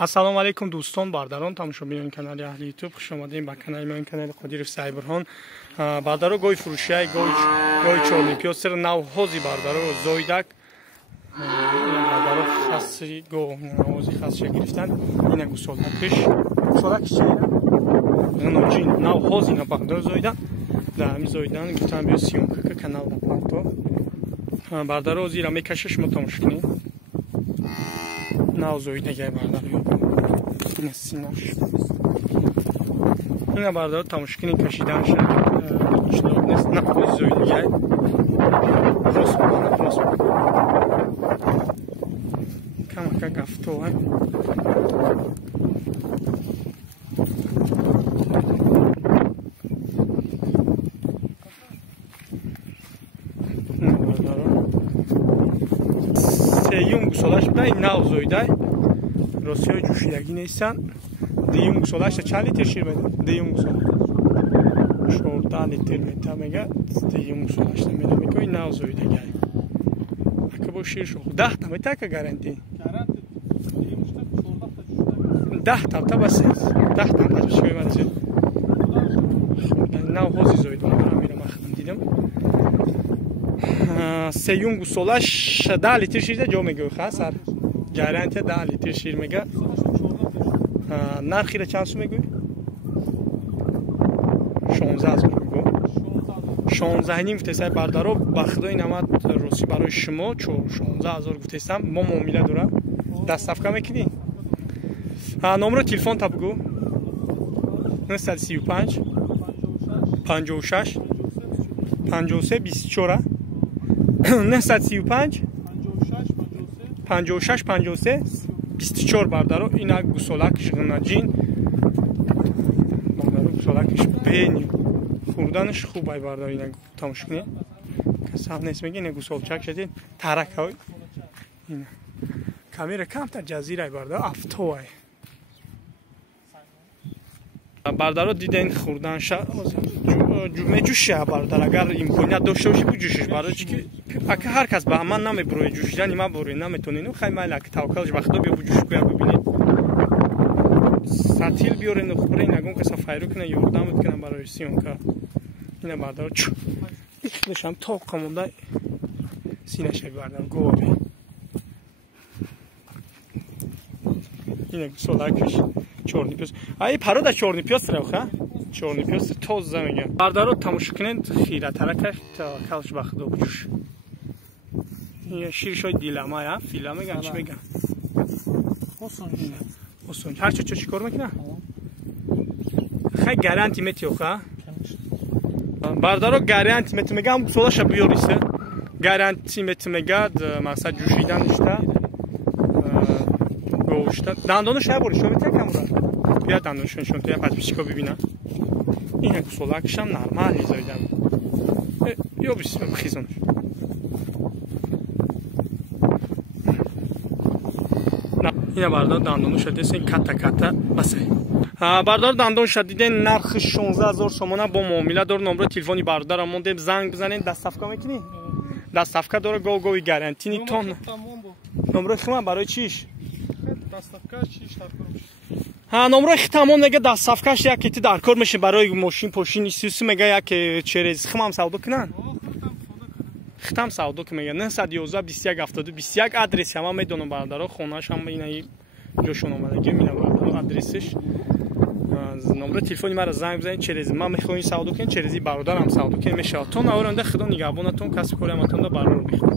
ассалому алайкум дӯстон бардарон тамошобинони канали аҳли ютуб хуш омадем ба канали мои канали Қодиров Сайбурҳон. Бардаро гоҳи фурӯшиай гоҳи чорнипёсер навҳози бардаро зоидак бардаро хаси гоҳ навҳози хасша гирифтан ина гусолакиш гусолакиш ғиноҷин навҳози на бардаро зоидан дар ҳами зоидан гуфтам биё сиёмкака канал да парто бардаро зира мекаша шумо тамошо кунед. Нав зоидагай бардаро ина синаш ина бардаро тамошо кунед кашиданаш ишнод нест навҳози зоидагай рост камака гафтовай сеюм гусолаш будай нав зоидай росиёи ҷӯшидагӣ нестан дуюм гусолаша чанд литр шир медад дуюм гусола 14 литр мета мега дуюм гусолашта меда мекои нав зоидагай ака бо шир шо 10 та мета ка гарантӣ 10 та бас 10 та бас бишкои мадзе навҳози зоидон амира махдам дидам сеюм гусолаш 10 литр шир ҷо мегӯи хасар гарантия 10 литр шир мега нархира чанд сум мегӯи 16000 мегӯ 16 гуфтесай бардаро ба худои намат росӣ барои шумо 16000 гуфтесам мо муомила дора дастафка мекунӣ номеро телефон та бигӯ 935 56 53 24 935 56 53 24 бардаро ина гусолакиш ғиноҷин бардаро гусолакиш бени хурданаш хубай бардаро ина тамошо кунед касам нест мега ина гусолчак шадид таракаой ина камера камтар ҷазирай бардаро афтоай бардаро диден хурданша меҷӯша бардар агар имконият дошта боши буҷӯшиш барои чи ки ака ҳар кас ба ман намебурои ҷӯшидани ман бори наметонед ну хай майла ки таваккалш ба худо биё буҷӯш куя бибинед сатил биёрен хӯбра инагон каса файру кунад ёрдамат кунад барои сиёнка ина бардаро чу дошам тоқа монда синашай бардаро гуворе ина гусолакиш чорни пёс ай парода чорни пёс раха чорни пёс тоза мегам бардаро тамошо кунед хиратарака таваккалш ба худо буҷӯш ин ширшои диламая фила мегам чи мегам осон ҳар чо чикор мекуна хай гаранти метиёха бардаро гаранти мету мегам гусолаша биёрисе гаранти мету мегад мақсад ҷӯшидан ишта гошта дандонош ябори шо метакамра бия дандоношон шон то я подписчико бибина ина гусолакишам нормали зоидам ё бисм бихизонаш ина бардаро дандоноша десен ката басай бардаро дандоноша диден нархи 16000 сомона бо муомила дор номеро телефони бардаро мондем занг бизанен дастафка мекунӣ дастафка дора гоҳ-гоҳи гарантини тон номеро хима барои чиш номерои хитамон мега дастафкаш яке ти дар кор меша барои мошин пошин исуси мега яке через химам савдо кунан хитам савдо ки мега 911 21 72 21 адреси ҳама медонам бардаро хонааш ҳам инаи ҷошон омадаги мина бардаро адресиш номеро телефони мара занг бизанед черези ман мехоҳем савдо кунед черези бародарам савдо кунед мешавад то наворанда худо нигаҳбонатон касби коряматонда барор бихӯ